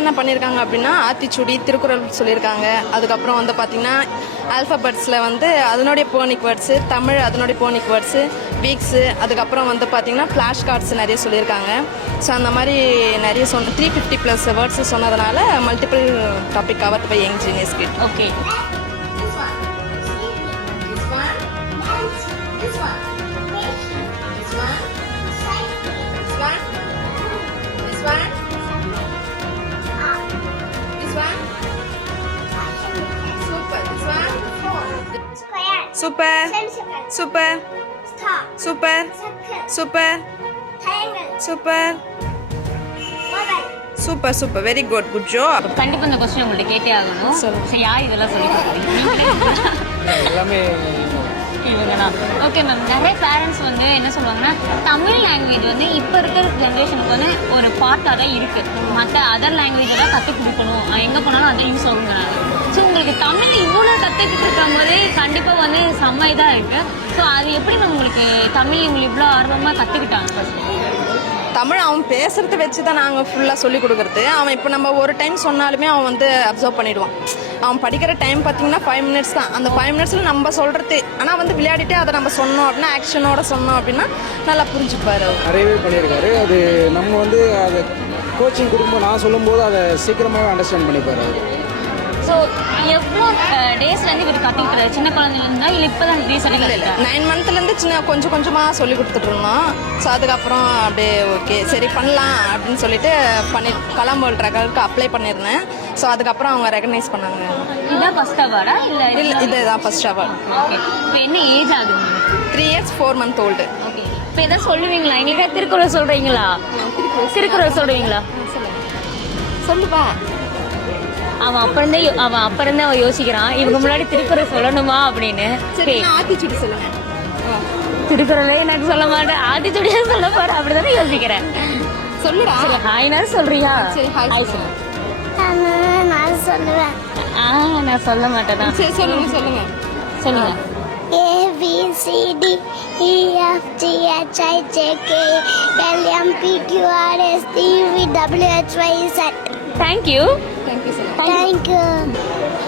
என்னென்ன பண்ணியிருக்காங்க அப்படின்னா ஆத்திச்சூடி, திருக்குறள் சொல்லியிருக்காங்க. அதுக்கப்புறம் வந்து பார்த்திங்கன்னா ஆல்ஃபபெட்ஸில் வந்து அதனுடைய போனிக் வேர்ட்ஸு, தமிழ் அதனுடைய போனிக் வேர்ட்ஸு, வீக்ஸு, அதுக்கப்புறம் வந்து பார்த்திங்கன்னா ஃப்ளாஷ் கார்ட்ஸ் நிறைய சொல்லியிருக்காங்க. ஸோ அந்த மாதிரி நிறைய 350+ வேர்ட்ஸு சொன்னதுனால multiple topic covered by young genius kid. Okay. Super, super, super, super, super, super, super, very good, good job. கண்டிப்பா இந்த क्वेश्चन உங்கள்ட்ட கேட்டே ஆகணும். சரி, யார் இதெல்லாம் சொல்லி கொடுக்குறீங்க? எல்லாமே இவங்கண்ணா. ஓகே மேம், நிறைய பேரண்ட்ஸ் வந்து என்ன சொல்லுவாங்கன்னா தமிழ் லாங்குவேஜ் வந்து இப்போ இருக்கிற ஜென்ரேஷனுக்கு வந்து ஒரு பார்ட்டாக தான் இருக்குது. மற்ற அதர் லாங்குவேஜெல்லாம் கற்றுக் கொடுக்கணும், எங்கே போனாலும் அதை யூஸ் ஆகுங்கிறாங்க. ஸோ உங்களுக்கு தமிழ் இவ்வளோ கற்றுக்கிட்டு இருக்கும் போதே கண்டிப்பாக வந்து செம்ம இதாக இருக்குது. ஸோ அது எப்படி மேம் உங்களுக்கு தமிழ் உங்களுக்கு இவ்வளோ ஆர்வமாக கற்றுக்கிட்டாங்க? ஃபஸ்ட்டு தமிழ் அவன் பேசுகிறத வச்சு தான் நாங்கள் ஃபுல்லாக சொல்லிக் கொடுக்குறது. அவன் இப்போ நம்ம ஒரு டைம் சொன்னாலுமே அவன் வந்து அப்சர்வ் பண்ணிவிடுவான். அவன் படிக்கிற டைம் பார்த்திங்கன்னா 5 மினிட்ஸ் தான். அந்த 5 மினிட்ஸில் நம்ம சொல்கிறது, ஆனால் வந்து விளையாடிட்டே அதை நம்ம சொன்னோம் அப்படின்னா, ஆக்ஷனோட சொன்னோம் அப்படின்னா நல்லா புரிஞ்சுப்பார். நிறையவே பண்ணியிருக்காரு. அது நம்ம வந்து அதை கோச்சிங் கொடுக்கும்போது நான் சொல்லும்போது அதை சீக்கிரமாகவே அண்டர்ஸ்டாண்ட் பண்ணிப்பார் அவர். ஸோ எவ்வளோ டேஸ்லேருந்து இவர் கற்றுக்கிட்டாரு? சின்ன குழந்தைலேருந்தா இல்லை இப்போ தான் ரீசெண்டாக? இல்லை, 9 மந்த்லேருந்து கொஞ்சம் கொஞ்சமாக சொல்லி கொடுத்துட்ருந்தோம். ஸோ அதுக்கப்புறம் அப்படியே ஓகே சரி பண்ணலாம் அப்படின்னு சொல்லிட்டு கலாம் வேர்ல்ட் ரெக்கார்டுக்கு அப்ளை பண்ணியிருந்தேன். ஸோ அதுக்கப்புறம் அவங்க ரெகனைஸ் பண்ணாங்க. இதுதான் ஃபர்ஸ்ட் அவார்டா? இல்லை இதுதான் ஃபர்ஸ்ட் அவார்டு. ஓகே. இப்போ என்ன ஏஜ் ஆகுது? 3 years 4 months old. ஓகே. இப்போ எதாவது சொல்லுவீங்களா? இன்னைக்கு திருக்குறள் சொல்கிறீங்களா? திருக்குறள் சொல்லுவீங்களா? சொல்லுவா. அவன் அப்புறம்தான் அவன் யோசிக்கிறான் இவங்க முன்னாடி திருக்குறள் சொல்லணுமா அப்படின்னு. சரி, ஆத்திச்சூடி சொல்லுங்க. திருக்குறளே எனக்கு சொல்ல மாட்டேன், ஆத்திச்சூடியா சொல்ல போறேன் அப்படிதானே யோசிக்கிறேன். சொல்லுடா. ஹாய்னா சொல்றியா? சரி, ஹாய் சொல்லு. நான் சொல்லுவேன். நான் சொல்ல மாட்டேன். சரி சொல்லுங்க சொல்லுங்க சொல்லுங்க. ABCDEFGHIJKLMPQRSTUVWXYZ. Thank you. Thank you. Thank you.